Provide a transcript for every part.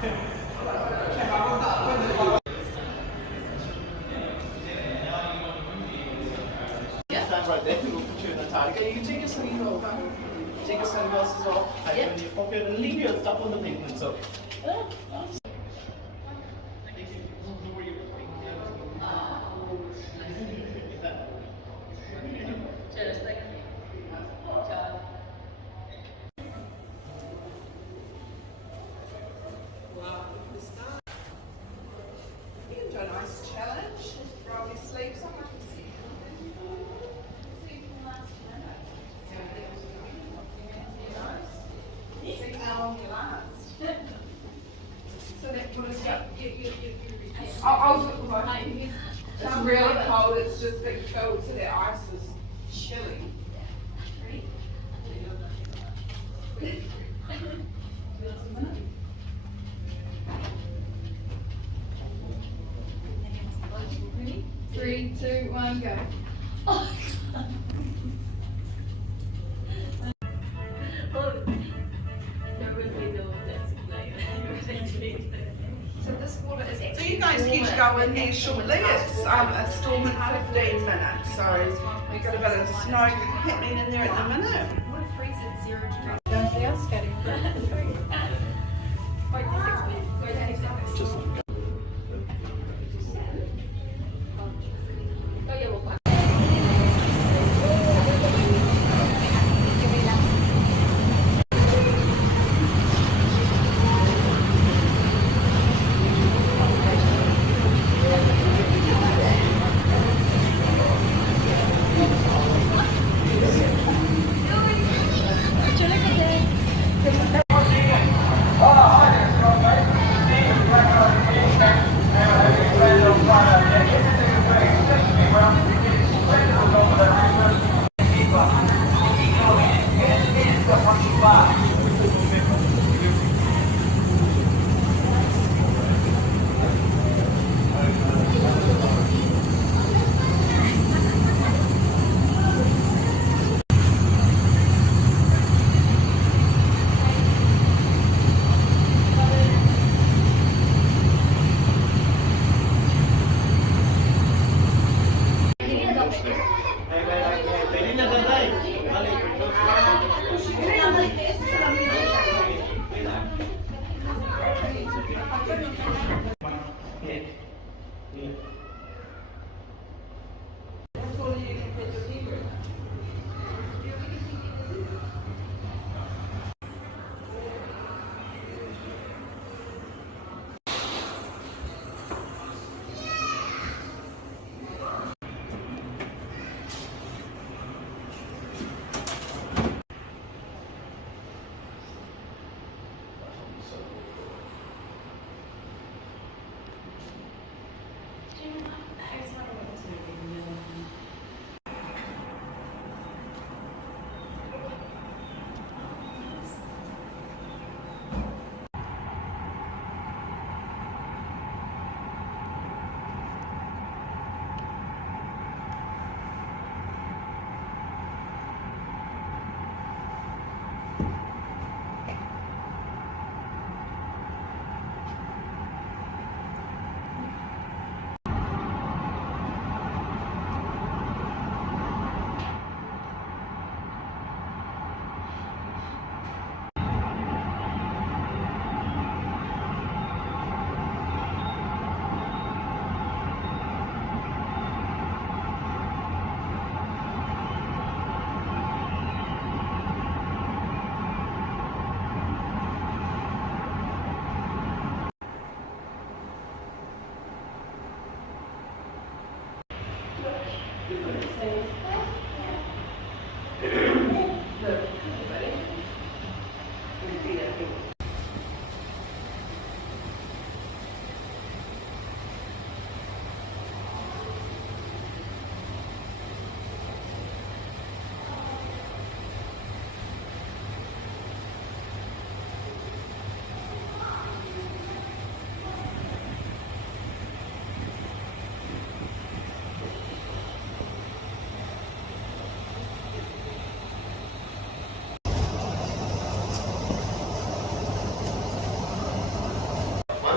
Stand right there. We'll put you in the target. You can take your sunglasses off. Take your sunglasses off. Hide them in your pocket and leave your stuff on the pavement. So. It's really cold, it's just been cold, so the ice is chilly. Ready? 3, 2, 1, go. So you guys need to go in here shortly. It's a storm in 15 minutes, so we've got a bit of snow happening in there at the minute. What freeze at 0 degrees? They are skating. Just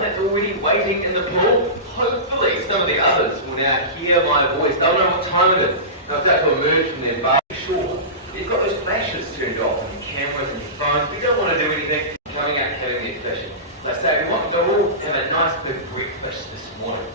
that's already waiting in the pool. Hopefully some of the others will now hear my voice. They'll know what time it is. They'll start to emerge from their bar. Sure, you've got those flashes turned off, and your cameras and your phones. We don't want to do anything coming out killing their fishing. Let's say we want to all have a nice big breakfast this morning.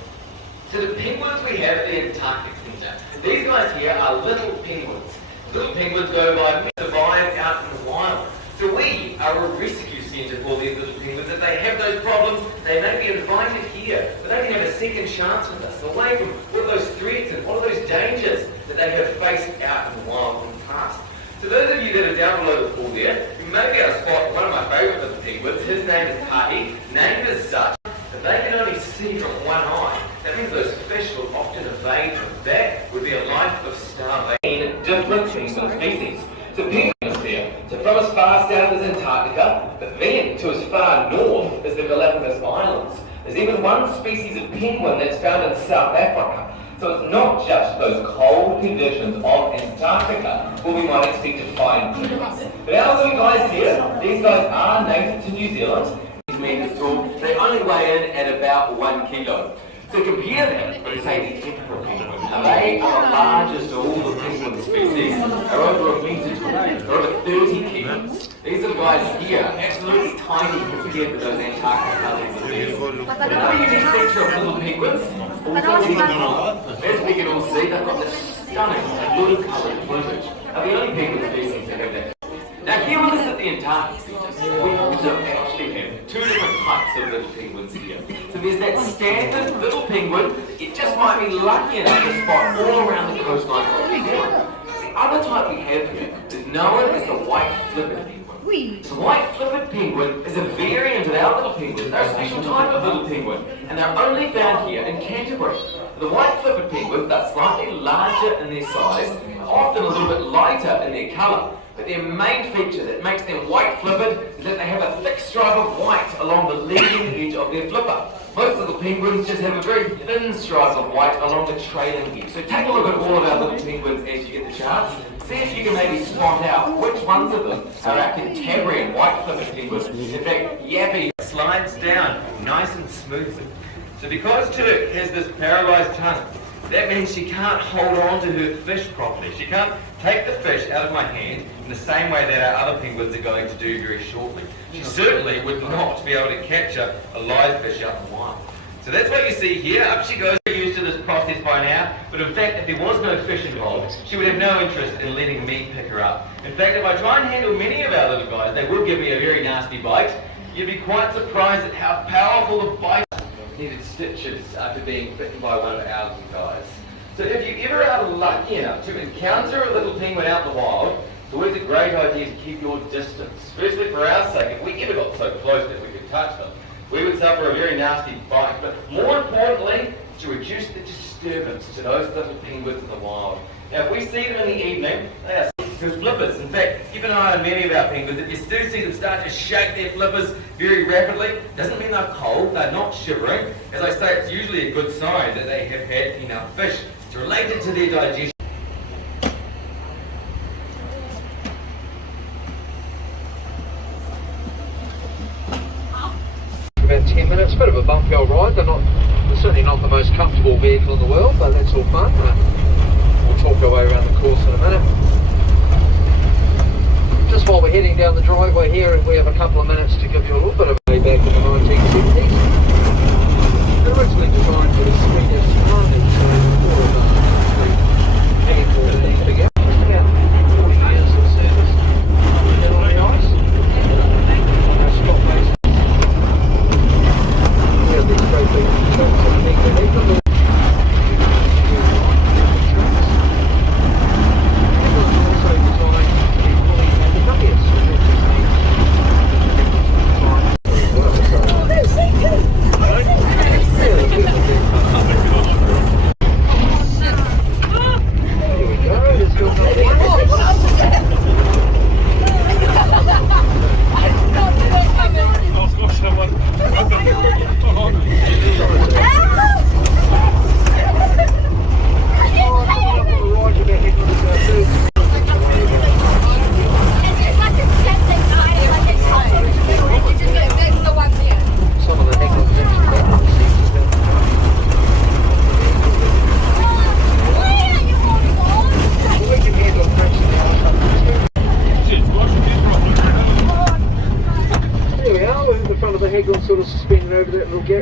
So the penguins we have at the Antarctic Centre, these guys here are little penguins. Little penguins go by survive out in the wild. So we are a rescue centre for these little penguins. If they have those problems, they may be invited here, but they can have a second chance with us, away from all those threats and all of those dangers that they have faced out in the wild in the past. So those of you that are down below the pool there, you may be able to spot one of my favourite little penguins. His name is Hardy, named as such, but they can only see from one eye. That means those fish will often evade from that would be a life of starvation. Different penguin species. So penguins here, so from as far south as Antarctica, but then to as far north as the Galapagos Islands. There's even one species of penguin that's found in South Africa. So it's not just those cold conditions of Antarctica where we might expect to find penguins. But our little guys here, these guys are native to New Zealand. These meters tall, they only weigh in at about 1 kilo. So compare them with, say, the emperor penguin. Now they are the largest of all the penguin species, are over 1 metre tall, they're over 30 kilos. These are the guys here, absolutely tiny compared with those Antarctic others. But another unique feature of little penguins, as we can all see, they've got this stunning blue coloured plumage. Now the only penguin species that have that. Now here with us at the Antarctic Centre, we also actually have 2 different types of little penguins here. So there's that standard little penguin, it just might be lucky enough to spot all around the coastline of New Zealand. The other type we have here is known as the white-flipped penguin. The white-flipped penguin is a variant of our little penguin. They're a special type of little penguin, and they're only found here in Canterbury. The white-flipped penguins are slightly larger in their size, often a little bit lighter in their colour. But their main feature that makes them white-flipped is that they have a thick stripe of white along the leading edge of their flipper. Most little penguins just have a very thin stripe of white along the trailing edge. So take a look at all of our little penguins as you get the chance. See if you can maybe spot out which ones of them are our Cantabrian white-flipped penguins. In fact, Yappy slides down nice and smoothly. So because Turk has this paralysed tongue, that means she can't hold on to her fish properly. She can't take the fish out of my hand in the same way that our other penguins are going to do very shortly. She certainly would not be able to capture a live fish out in the wild. So that's what you see here. Up she goes. We're used to this process by now, but in fact, if there was no fish involved, she would have no interest in letting me pick her up. In fact, if I try and handle many of our little guys, they will give me a very nasty bite. You'd be quite surprised at how powerful the bite needed stitches after being bitten by one of our little guys. So if you ever are lucky enough to encounter a little penguin out in the wild, it's always a great idea to keep your distance. Firstly, for our sake, if we ever got so close that we could touch them, we would suffer a very nasty bite. But more importantly, to reduce the disturbance to those little penguins in the wild. Now, if we see them in the evening, they are sensitive flippers. In fact, keep an eye on many of our penguins. If you do see them start to shake their flippers very rapidly, doesn't mean they're cold, they're not shivering. As I say, it's usually a good sign that they have had enough fish. It's related to their digestion. About 10 minutes, bit of a bumpy old ride. They're certainly not the most comfortable vehicle in the world, but that's all fun. We'll talk our way around the course in a minute. Just while we're heading down the driveway here, we have a couple of minutes to give you a little bit of way back in the 1970s. They're originally designed for the Swedish Army, so handful of these together. About 40 years of service. They're really nice. Stop race. We have these great big trucks underneath the head. Oh, there's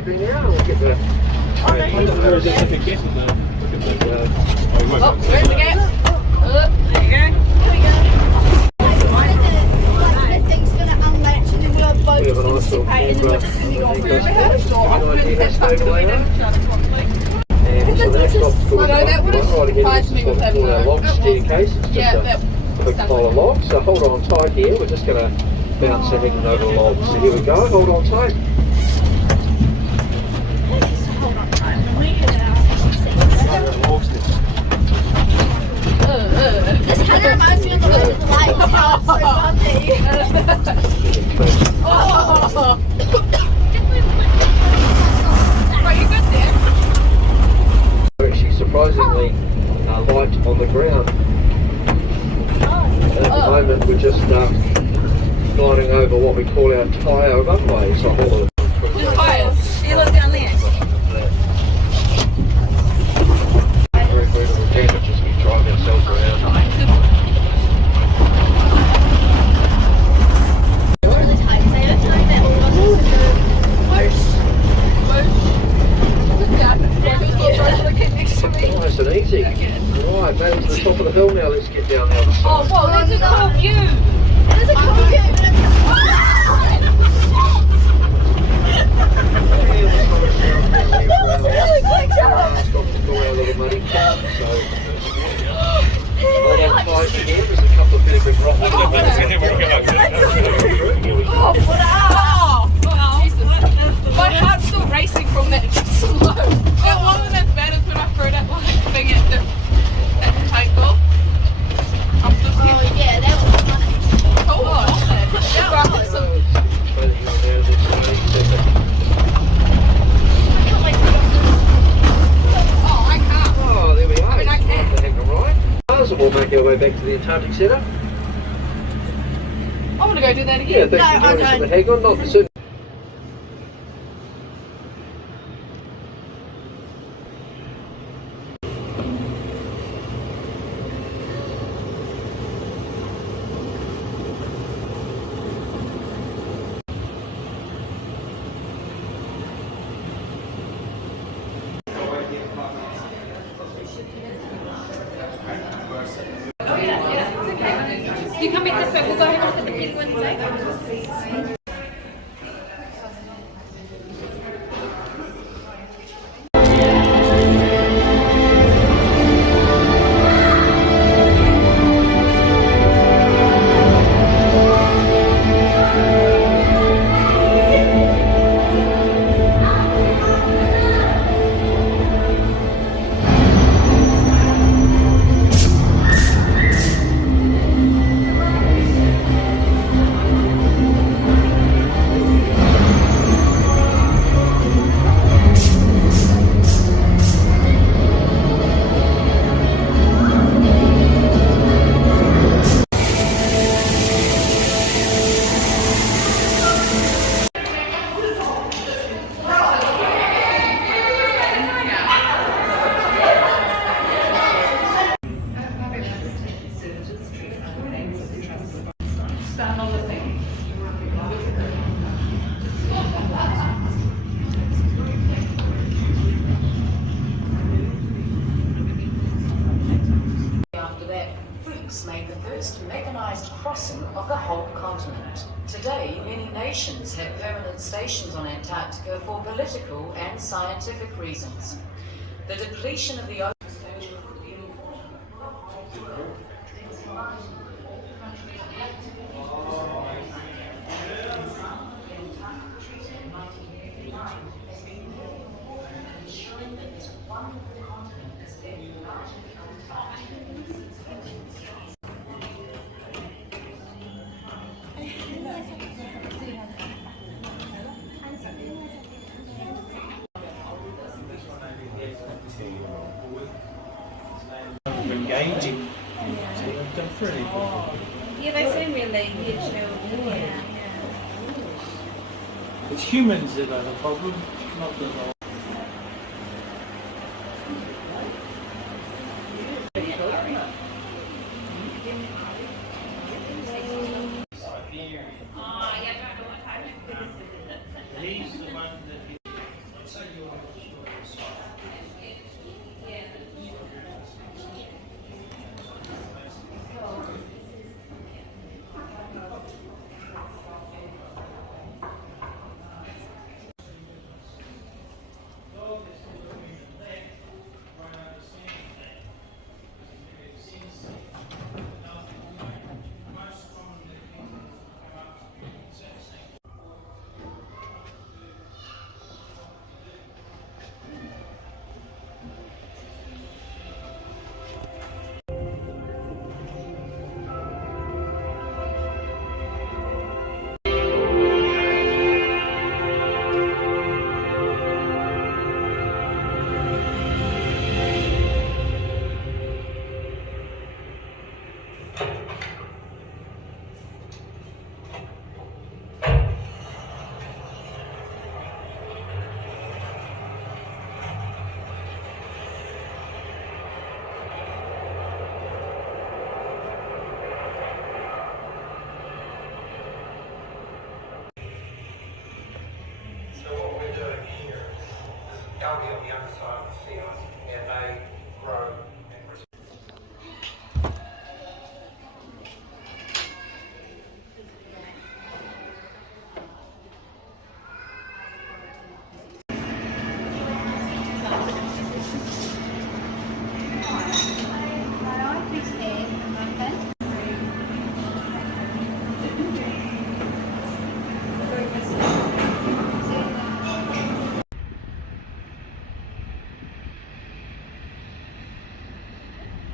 trajectory now, and we'll get the... Where is it? Look at this. Look at that. Oh, where's the gap? There you go. We have a nice little camera. And so the next obstacle we might try to get is what's called our log steer case. It's just a big pile of logs. So hold on tight here. We're just going to bounce the Hagglund over the logs. So here we go. Hold on tight. This kind of reminds me of the one with the lights. How it's so bumpy. Oh. Right, you good there? We're actually surprisingly light on the ground. At the moment we're just gliding over what we call our tyre runway. So hold on. Just tires. See you look down there. Very good. We can just keep driving ourselves around. Nice and easy. Right, back to the top of the hill now. Let's get down the other side. Oh, whoa, that's a cool view. There's a cool There's a couple of big rocks. Oh, Jesus. My heart's still racing from that slow. It wasn't as bad as when I threw that like thing at the table. I'm just Oh yeah, that was funny. I can't. Oh, there we are. I mean, I can. The Hagglund ride. And we'll make our way back to the Antarctic Centre. I want to go do that Yeah, again. thanks for joining us at the Hagglund. Not the soon. You come back this way, we'll go have a look at the penguins later. Made the first mechanised crossing of the whole continent. Today, many nations have permanent stations on Antarctica for political and scientific reasons. The depletion of the ocean engaging. So you've done pretty good. Yeah, they seem really chill. Yeah. It's humans that are the problem, not the law. He's the one that algae on the underside of the sea ice, and they grow